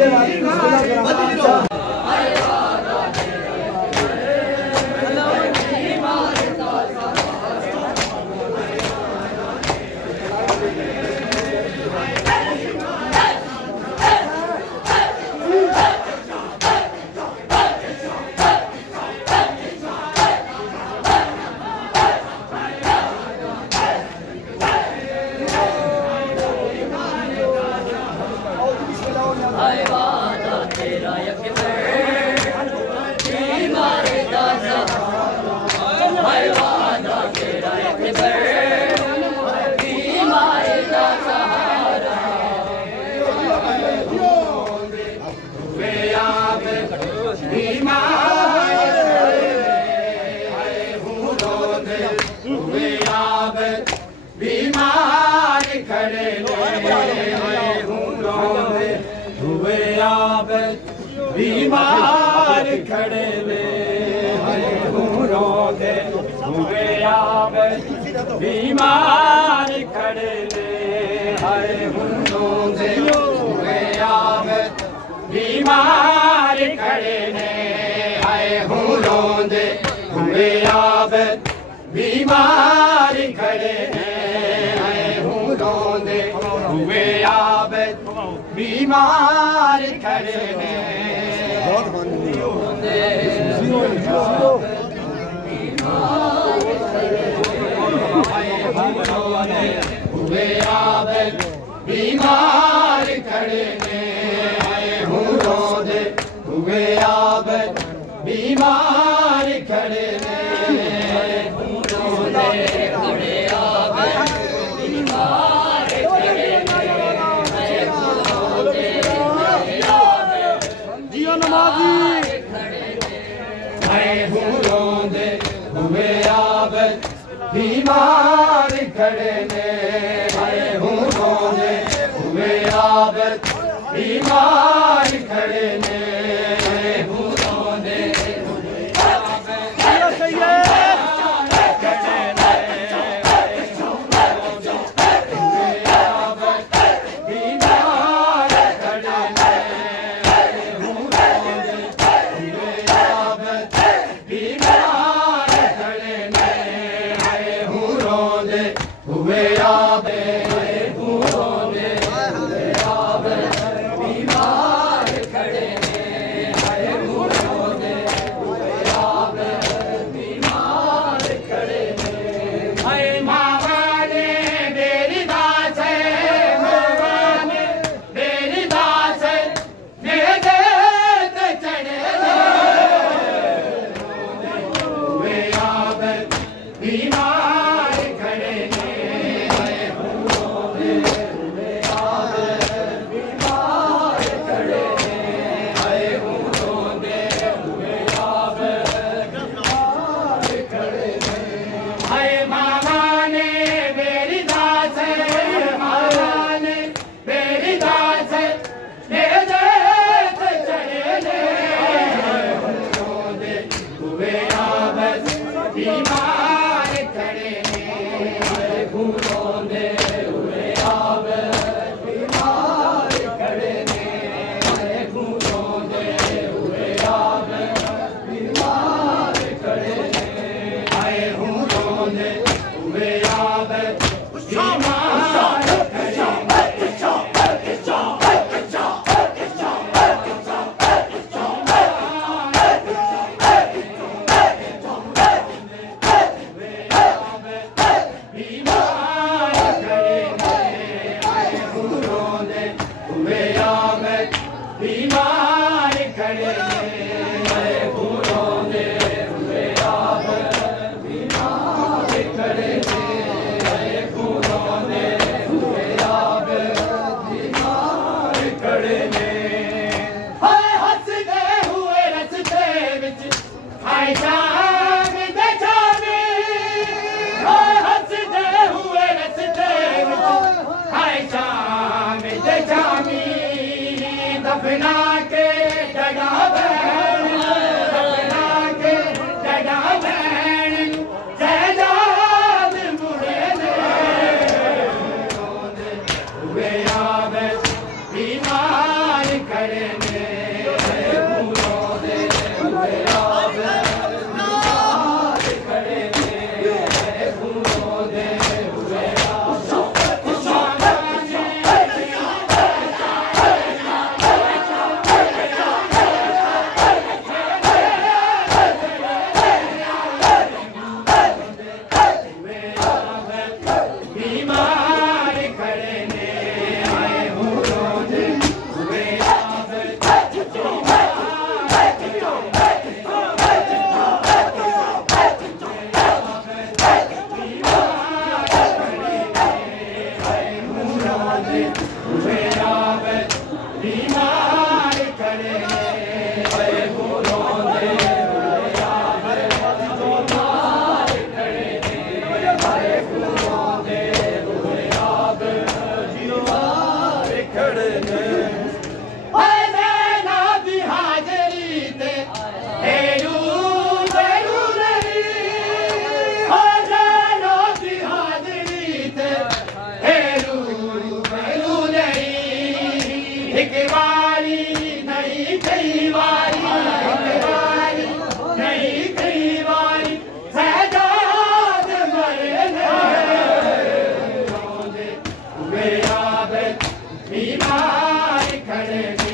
बीमार खड़े हुए आप बीमार खड़े हुए आप बीमार खड़े हुए आप बीमार खड़े हुए आप बीमार खड़े हुए आप बीमार खड़े हुए आप बीमार खड़े हुए आप बीमार खड़े हुए आप बीमार खड़े हुए आप बीमार खड़े हुए आप बीमार खड़े बीमार खड़े मामा ने मेरी दास मामा ने मेरी दास मेरे चढ़े हुए आप बीमार खड़े बीमार खड़े हुए आप बीमार खड़े हुए आप बीमार खड़े हुए आप बीमार खड़े हुए आप बीमार खड़े हुए आप बीमार खड़े हंसते हुए रस्ते विच हाय जान दे जाने हंसते हुए रस्ते विच हाय जान दे जानी दफना के जगा बहन दफना के जगा बहन जयजाद मुड़े हुए आप बीमार खड़े खड़े ने ना दी हाजरी ते हेरू बेरू नहीं ना दी हाजरी ते हेरू बेरू नहीं एक बारी नहीं कई बारी नहीं कई बारी सजाद मरे मेरा बीमार खड़े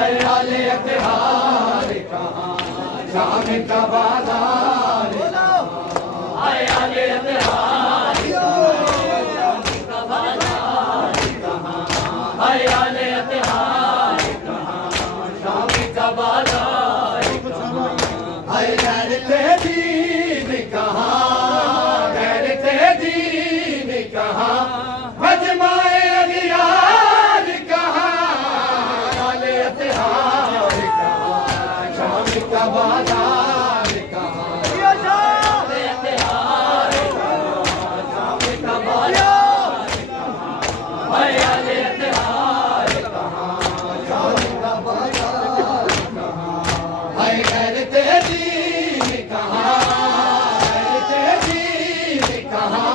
आले इत्तेहाद कहाँ, शाम का बाजार कहाँ, आले इत्तेहाद शाम का बाजार कहाँ, आले इत्तेहाद कहाँ, शाम का बाजार कहाँ, गैरते दीन कहाँ, गैरते दीन कहाँ, मजमाए अगियार कहाँ, आले इत्तेहाद कहाँ, शाम का बाजार कहाँ, आले इत्तेहाद कहाँ, शाम का बाजार कहाँ, आले इत्तेहाद कहाँ, शाम का बाजार कहाँ, गैरते दीन कहाँ, गैरते दीन कहाँ,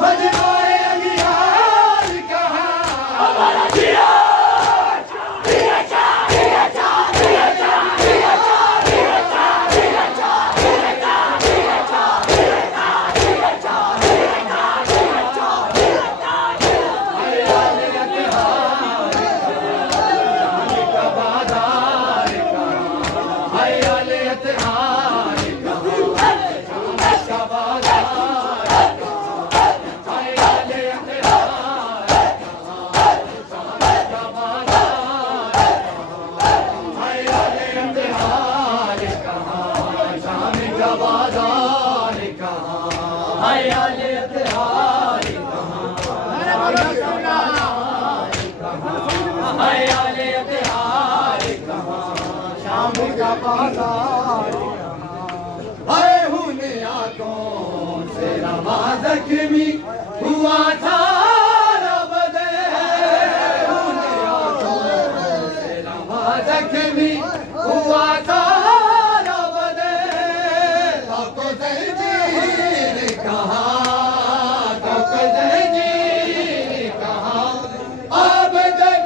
मजमाए अगियार कहाँ, हमारा जख्मी हुआ था बदे, जख्मी हुआ था बदे, तो जंजीर कहाँ, तो जंजीर कहाँ, अब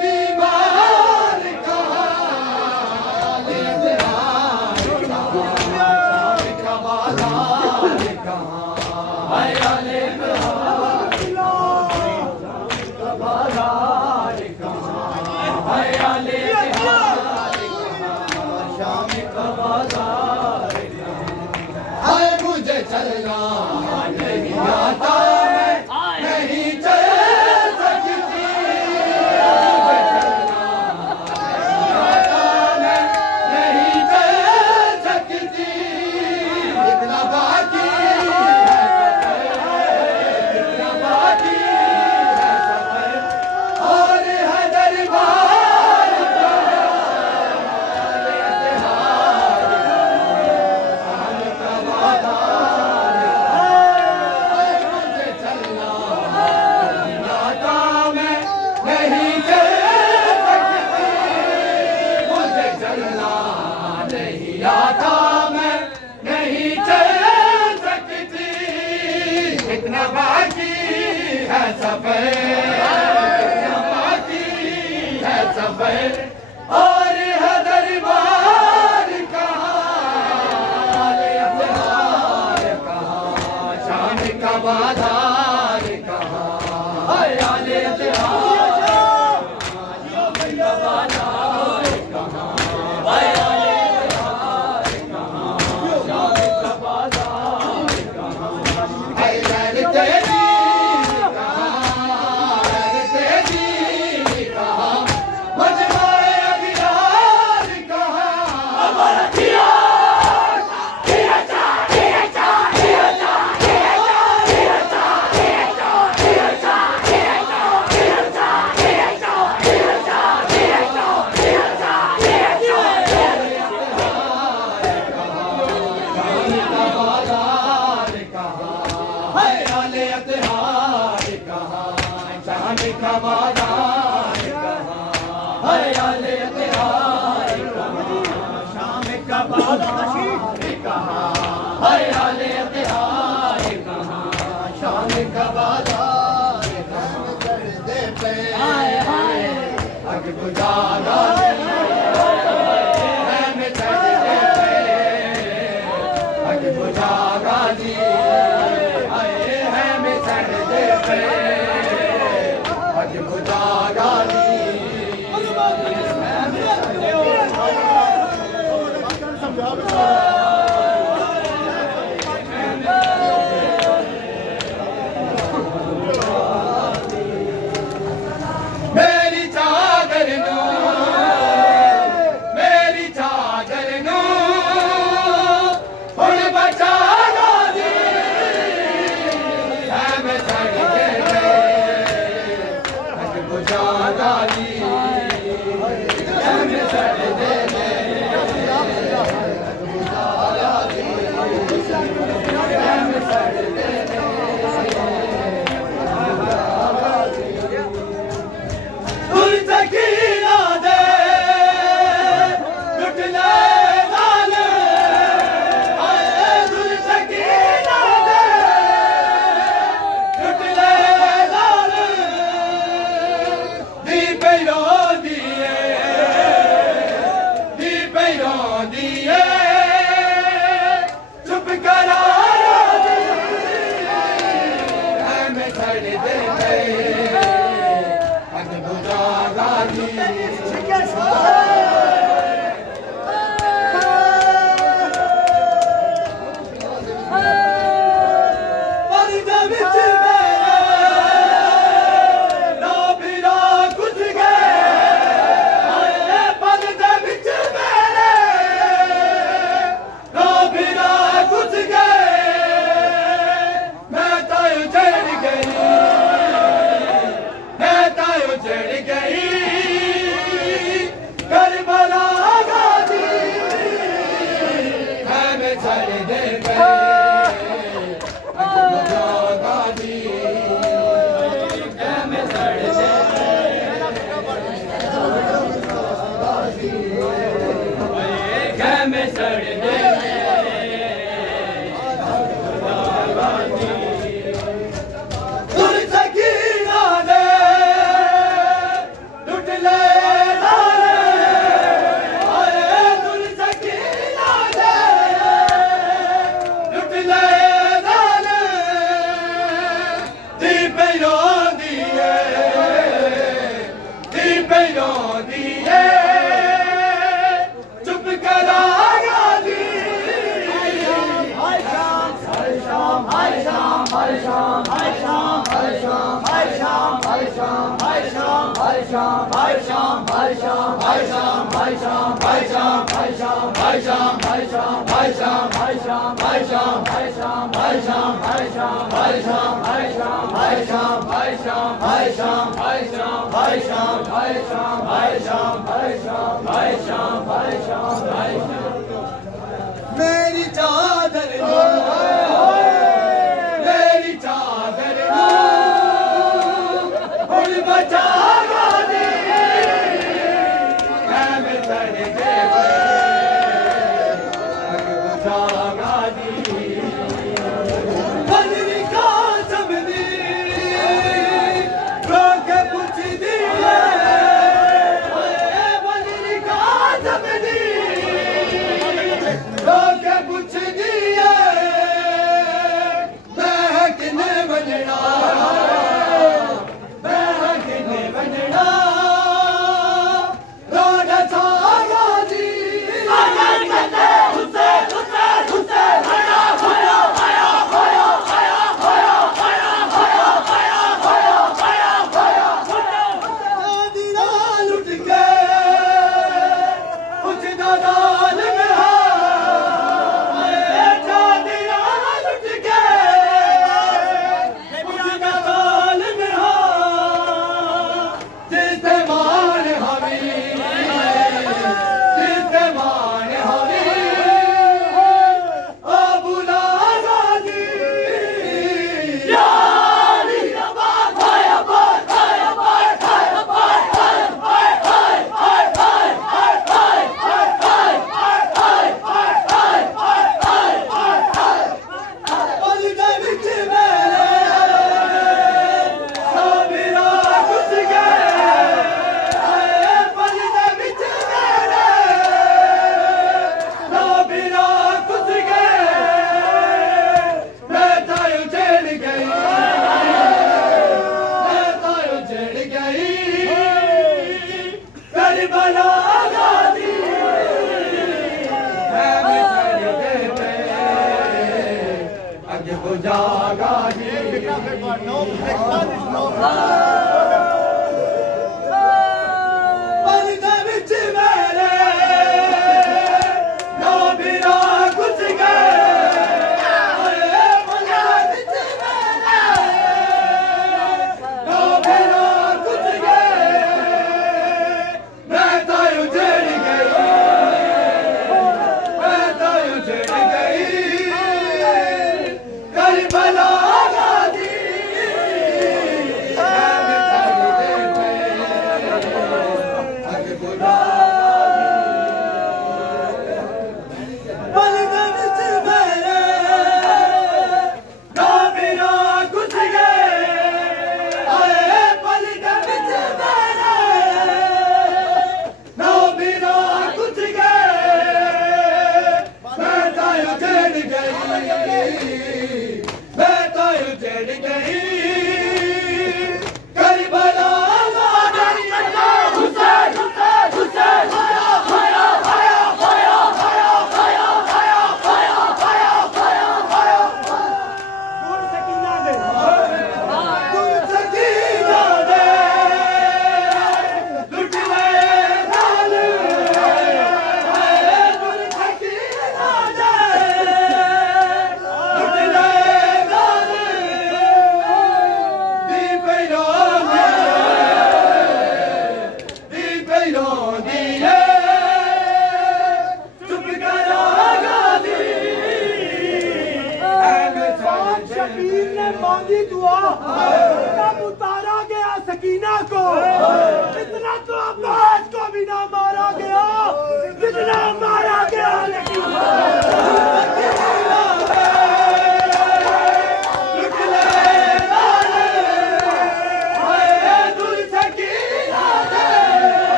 बीमार कहाँ, का बाजार कहाँ, आले इत्तेहाद का बाजार कहाँ, आले इत्तेहाद कहाँ, शाम का बाजार कहाँ, मुझे चलना नहीं आता, मैं नहीं चल सकती, मुझे चलना नहीं आता, मैं नहीं चल सकती, इतना बाकी और है दरबार कहाँ, आले इत्तेहाद कहाँ, शाम का बाजार कहाँ, आले इत्तेहाद शाम का बाजार कहाँ, आले इत्तेहाद कहाँ, शाम का बाजार कहाँ, गैरते दीन कहाँ, मेरी चादर मेरी चादर हुण बचा गादी मैं तेरे देवे बचा गादी बदरी का समझी रोके पूछ दिए बदरी का समझी रोके पूछ दिए मैं किने बनना मैं किने बनना रोड सागा दी लुट के कुछ दादाल में